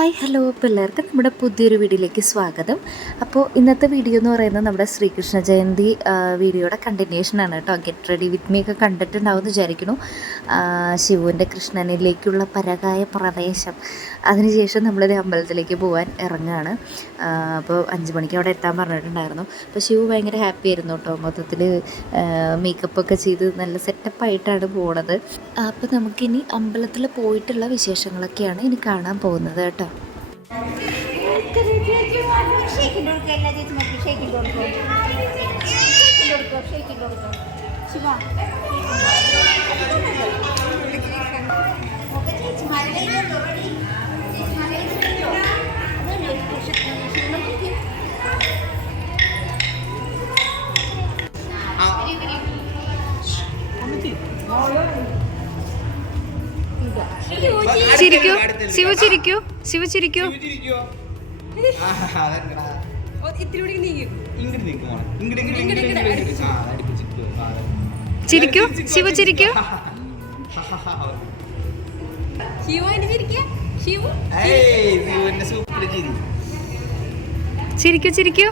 Hi hello പിള്ളേർക്ക് നമ്മുടെ പുതിയൊരു വീഡിയോയിലേക്ക് സ്വാഗതം. അപ്പോൾ ഇന്നത്തെ വീഡിയോ എന്ന് പറയുന്നത് നമ്മുടെ ശ്രീകൃഷ്ണ ജയന്തി വീഡിയോയുടെ കണ്ടിന്യൂഷനാണ് കേട്ടോ. ഗെറ്റ് റെഡി വിത്ത് മീ ഒക്കെ കണ്ടിട്ടുണ്ടാവും എന്ന് വിചാരിക്കുന്നു. ശിവുവിൻ്റെ കൃഷ്ണനിലേക്കുള്ള പരകായ പ്രവേശം, അതിനുശേഷം നമ്മളൊരു അമ്പലത്തിലേക്ക് പോകാൻ ഇറങ്ങുകയാണ്. അപ്പോൾ 5 മണിക്ക് അവിടെ എത്താൻ പറഞ്ഞിട്ടുണ്ടായിരുന്നു. അപ്പോൾ ശിവു ഭയങ്കര ഹാപ്പി ആയിരുന്നു കേട്ടോ. മൊത്തത്തിൽ മേക്കപ്പൊക്കെ ചെയ്ത് നല്ല സെറ്റപ്പായിട്ടാണ് പോണത്. അപ്പോൾ നമുക്കിനി അമ്പലത്തിൽ പോയിട്ടുള്ള വിശേഷങ്ങളൊക്കെയാണ് ഇനി കാണാൻ പോകുന്നത് കേട്ടോ. ചിരിക്കൂ ശിവ, ചിരിക്കൂ ശിവ, ചിരിക്കൂ. ചിരിക്കൂ ശിവ, ചിരിക്കൂ. ചിരിക്കൂ ചിരിക്കൂ.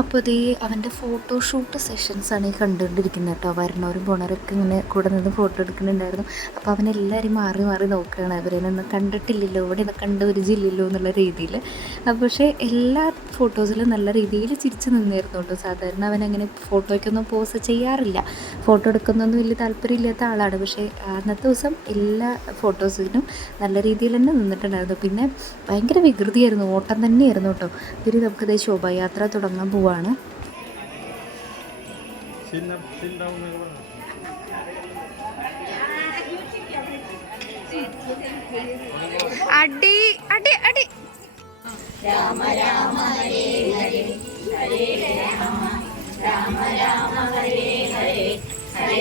അപ്പോൾ ഇത് അവൻ്റെ ഫോട്ടോഷൂട്ട് സെഷൻസാണ് ഈ കണ്ടുകൊണ്ടിരിക്കുന്നത് കേട്ടോ. വരണവരും പോണവരൊക്കെ ഇങ്ങനെ കൂടെ നിന്ന് ഫോട്ടോ എടുക്കുന്നുണ്ടായിരുന്നു. അപ്പോൾ അവനെല്ലാവരും മാറി മാറി നോക്കുകയാണ്. അവരെയൊന്നും കണ്ടിട്ടില്ലല്ലോ, ഇവിടെ നിന്ന് കണ്ടുപരിചയമില്ലല്ലോ എന്നുള്ള രീതിയിൽ. പക്ഷേ എല്ലാ ഫോട്ടോസിലും നല്ല രീതിയിൽ ചിരിച്ച് നിന്നായിരുന്നു കേട്ടോ. സാധാരണ അവനങ്ങനെ ഫോട്ടോയ്ക്കൊന്നും പോസ് ചെയ്യാറില്ല, ഫോട്ടോ എടുക്കുന്നൊന്നും വലിയ താല്പര്യമില്ലാത്ത ആളാണ്. പക്ഷേ അന്നത്തെ ദിവസം എല്ലാ ഫോട്ടോസിനും നല്ല രീതിയിൽ തന്നെ നിന്നിട്ടുണ്ടായിരുന്നു. പിന്നെ ഭയങ്കര വികൃതിയായിരുന്നു, ഓട്ടം തന്നെയായിരുന്നു കേട്ടോ. പിന്നെ നമുക്കിത് ശോഭായാത്ര തുടങ്ങാൻ പോവാണ്. അടി അടി അടി. രാമ രാമ ഹരേ ഹരേ ഹരേ രാമ രാമ രാമ ഹരേ ഹരേ ഹരേ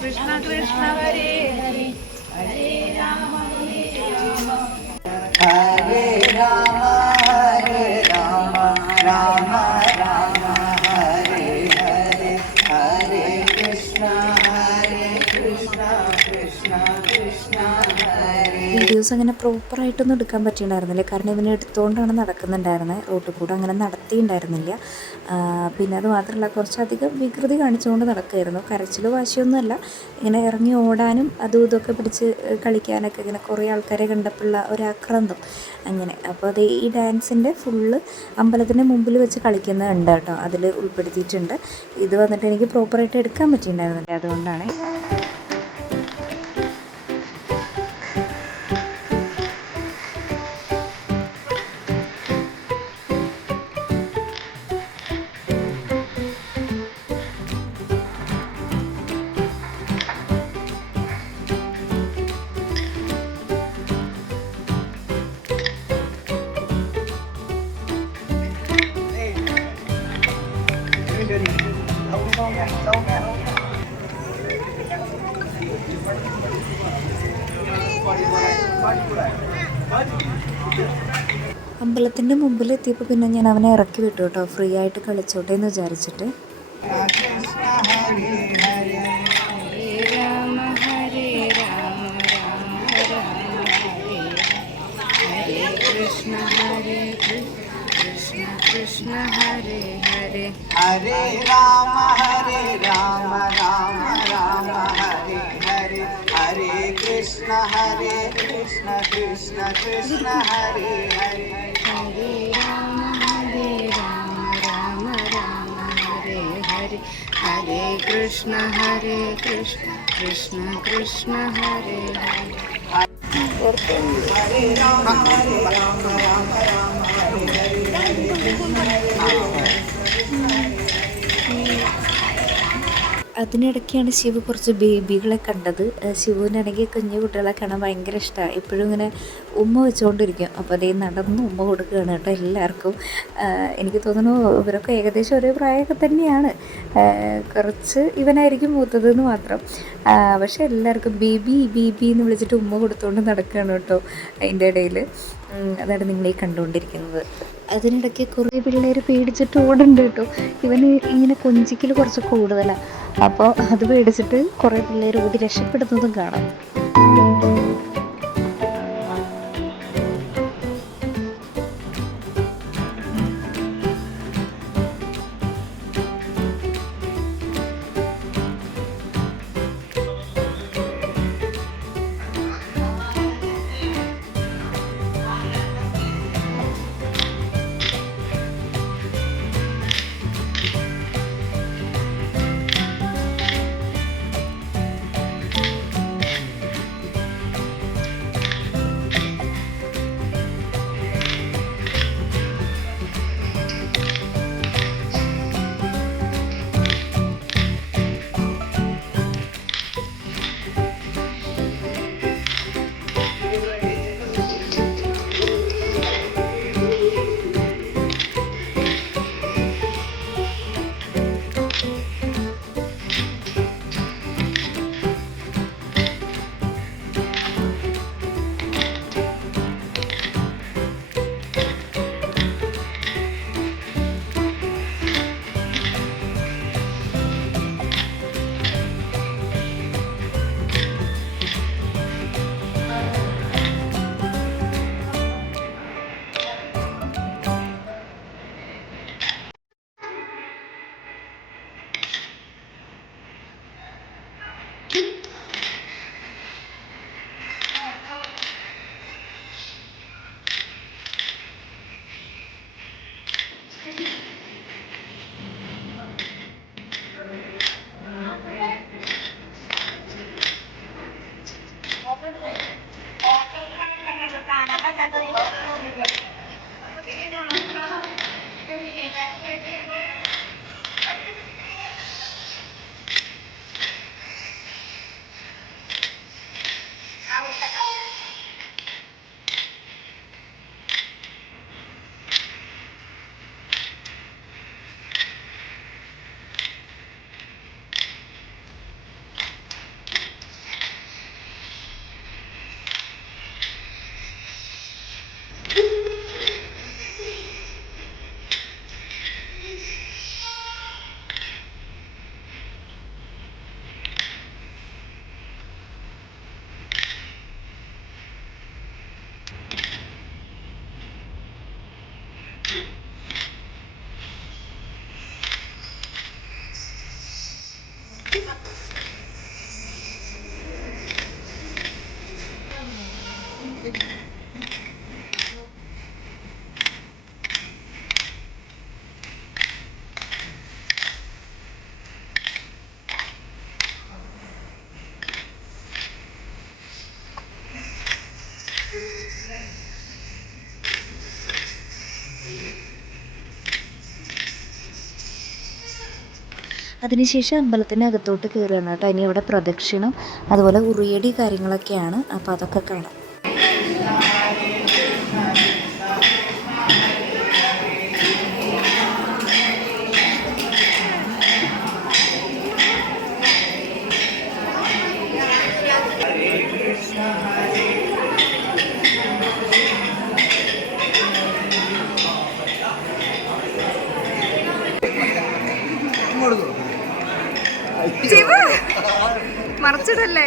കൃഷ്ണ കൃഷ്ണ ഹരേ ഹരേ ഹരേ രാമ ഹരേ രാമ ഹരേ രാമ ഹരേ രാമ രാമ രാമ ഹരേ ഹരേ ഹരേ കൃഷ്ണ കൃഷ്ണ കൃഷ്ണ ഹരേ. വീഡിയോസ് അങ്ങനെ പ്രോപ്പറായിട്ടൊന്നും എടുക്കാൻ പറ്റിയിട്ടുണ്ടായിരുന്നില്ല, കാരണം ഇവനെ എടുത്തുകൊണ്ടാണ് നടക്കുന്നുണ്ടായിരുന്നത്. റോട്ടിൽ കൂടെ അങ്ങനെ നടത്തിയിട്ടുണ്ടായിരുന്നില്ല. പിന്നെ അത് മാത്രമല്ല, കുറച്ചധികം വികൃതി കാണിച്ചുകൊണ്ട് നടക്കുമായിരുന്നു. കരച്ചിലോ വാശിയൊന്നുമല്ല, ഇങ്ങനെ ഇറങ്ങി ഓടാനും അതും ഇതൊക്കെ പിടിച്ച് കളിക്കാനൊക്കെ ഇങ്ങനെ കുറേ ആൾക്കാരെ കണ്ടപ്പോഴുള്ള ഒരാക്രാന്തം അങ്ങനെ. അപ്പോൾ അത് ഈ ഡാൻസിൻ്റെ ഫുള്ള് അമ്പലത്തിൻ്റെ മുമ്പിൽ വെച്ച് കളിക്കുന്നുണ്ട് കേട്ടോ, അതിൽ ഉൾപ്പെടുത്തിയിട്ടുണ്ട്. ഇത് വന്നിട്ട് എനിക്ക് പ്രോപ്പറായിട്ട് എടുക്കാൻ പറ്റിയിട്ടുണ്ടായിരുന്നില്ല, അതുകൊണ്ടാണ്. അമ്പലത്തിൻ്റെ മുമ്പിലെത്തിയപ്പോൾ പിന്നെ ഞാൻ അവനെ ഇറക്കി വിട്ടു കേട്ടോ, ഫ്രീ ആയിട്ട് കളിച്ചോട്ടെ എന്ന് വിചാരിച്ചിട്ട്. രാമ ഹരേ രാമ രാമ രാമ ഹരേ ഹരേ കൃഷ്ണ കൃഷ്ണ കൃഷ്ണ ഹരേ ഹരേ ഹരേ രാമ രാമ രാമ ഹരേ ഹരേ ഹരേ കൃഷ്ണ കൃഷ്ണ കൃഷ്ണ ഹരേ ഹരേ ഹരേ രാമ രാമ രാമ ഹരേ ഹരേ ഹരേ കൃഷ്ണ കൃഷ്ണ കൃഷ്ണ ഹരേ ഹരേ. ഹരേ രാമ രാമ രാമ ഹരേ ഹരേ അതിനിടയ്ക്കാണ് ശിവ കുറച്ച് ബേബികളെ കണ്ടത്. ശിവുവിനാണെങ്കിൽ കുഞ്ഞു കുട്ടികളെ കാണാൻ ഭയങ്കര ഇഷ്ടമാണ്. എപ്പോഴും ഇങ്ങനെ ഉമ്മ വെച്ചുകൊണ്ടിരിക്കും. അപ്പോൾ അതേ നടന്ന് ഉമ്മ കൊടുക്കുകയാണ് കേട്ടോ എല്ലാവർക്കും. എനിക്ക് തോന്നുന്നു ഇവരൊക്കെ ഏകദേശം ഒരേ പ്രായമൊക്കെ തന്നെയാണ്. കുറച്ച് ഇവനായിരിക്കും മൂത്തതെന്ന് മാത്രം. പക്ഷെ എല്ലാവർക്കും ബേബി ബേബി എന്ന് വിളിച്ചിട്ട് ഉമ്മ കൊടുത്തുകൊണ്ട് നടക്കുകയാണ് കേട്ടോ അതിൻ്റെ ഇടയിൽ. അതാണ് നിങ്ങളീ കണ്ടുകൊണ്ടിരിക്കുന്നത്. അതിനിടയ്ക്ക് കുറേ പിള്ളേർ പേടിച്ചിട്ട് ഓടുന്നുണ്ട് കേട്ടോ. ഇവന് ഇങ്ങനെ കൊഞ്ചിക്കൽ കുറച്ച് കൂടുതലാണ്. അപ്പോൾ അത് പേടിച്ചിട്ട് കുറേ പിള്ളേർ ഓടി രക്ഷപ്പെടുന്നതും കാണാം. അതിനുശേഷം അമ്പലത്തിനകത്തോട്ട് കയറുകയാണ് കേട്ടോ. ഇനി ഇവിടെ പ്രദക്ഷിണം അതുപോലെ ഉറിയടി കാര്യങ്ങളൊക്കെയാണ്. അപ്പോൾ അതൊക്കെ കാണാം. മറച്ചിടല്ലേ?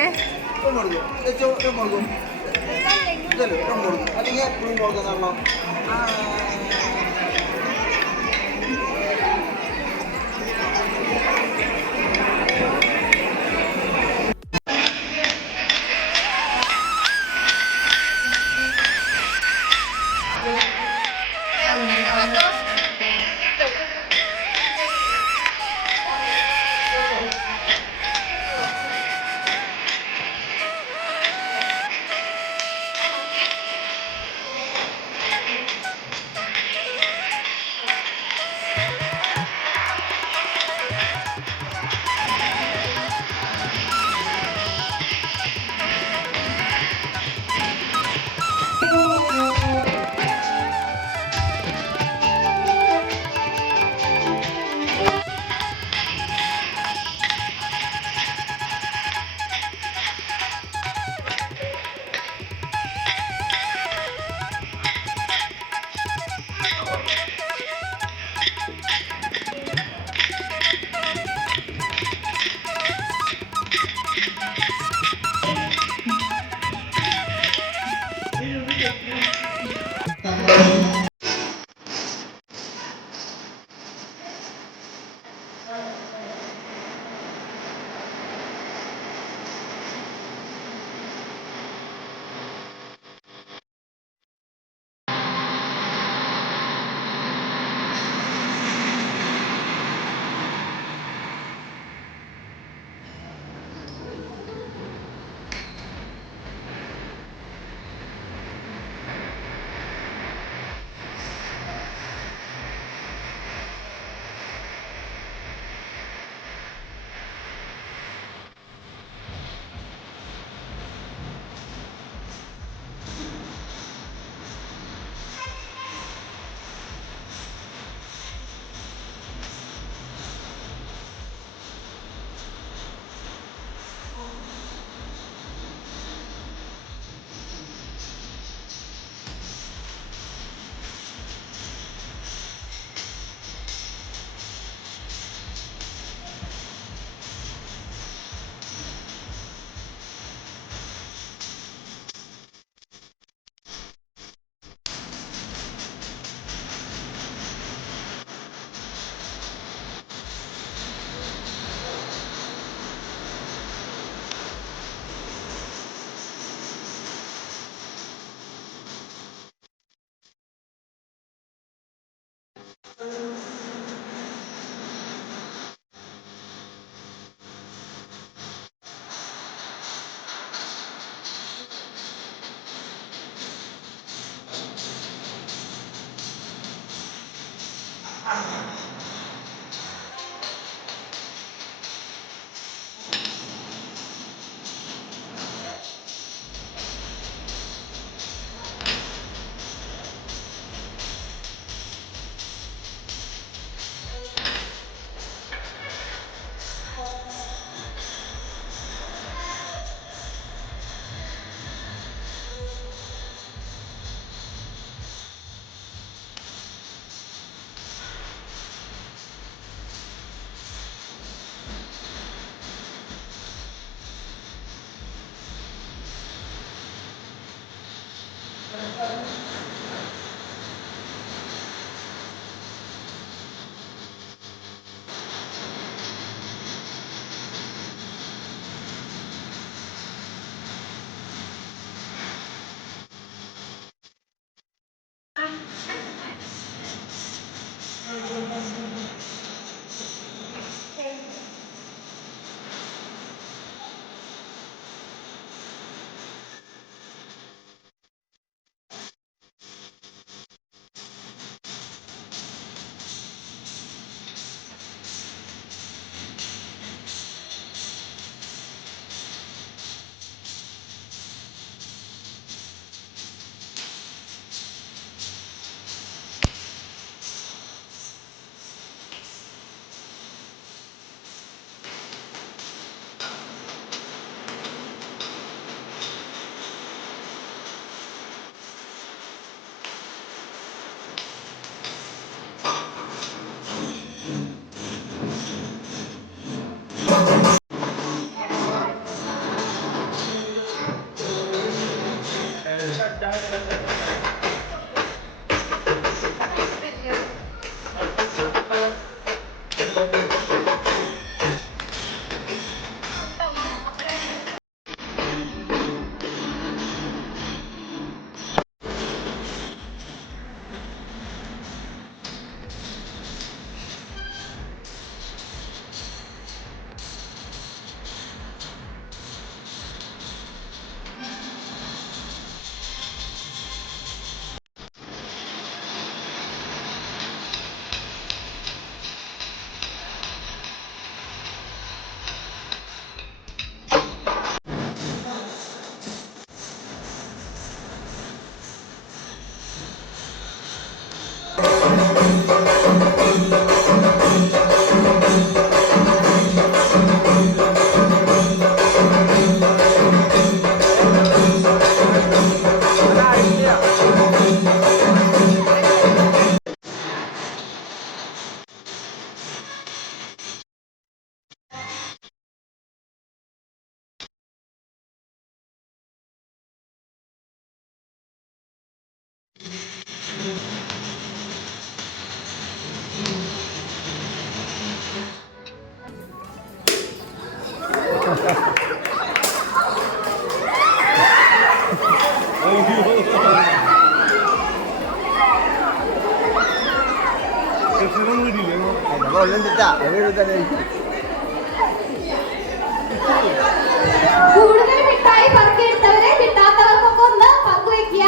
കൂടുതൽ മിഠായി പറക്കിയെടുത്തവരെ കിട്ടാത്തവർക്കൊക്കെ ഒന്ന് പങ്കുവെക്കുക.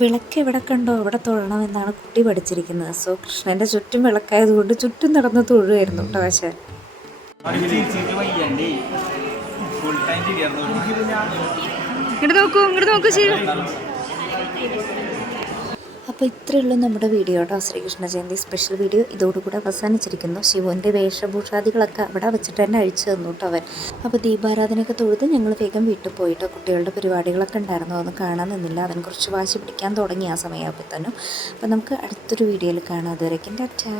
വിളക്ക് എവിടെ കണ്ടോ അവിടെ തൊഴണമെന്നാണ് കുട്ടി പഠിച്ചിരിക്കുന്നത്. സോ കൃഷ്ണൻ്റെ ചുറ്റും വിളക്കായതുകൊണ്ട് ചുറ്റും നടന്ന് തൊഴുമായിരുന്നു കേട്ടോ ആശാൻ. ഇങ്ങോട്ട് നോക്കൂ ശരി. അപ്പോൾ ഇത്രയുള്ളൂ നമ്മുടെ വീഡിയോ കേട്ടോ. ശ്രീകൃഷ്ണ ജയന്തി സ്പെഷ്യൽ വീഡിയോ ഇതോടുകൂടെ അവസാനിച്ചിരിക്കുന്നു. ശിവൻ്റെ വേഷഭൂഷാദികളൊക്കെ അവിടെ വെച്ചിട്ട് തന്നെ അഴിച്ചു തന്നു കേട്ടോ അവൻ. അപ്പോൾ ദീപാരാധനയൊക്കെ തൊഴുത് ഞങ്ങൾ വേഗം വീട്ടിൽ പോയിട്ടോ. കുട്ടികളുടെ പരിപാടികളൊക്കെ ഉണ്ടായിരുന്നു, അതൊന്നും കാണാൻ നിന്നില്ല. അവൻ കുറച്ച് വാശി പിടിക്കാൻ തുടങ്ങി ആ സമയമാകുമ്പോഴത്തേനും. അപ്പോൾ നമുക്ക് അടുത്തൊരു വീഡിയോയിൽ കാണാം. അതുവരേക്കും ടാറ്റാ.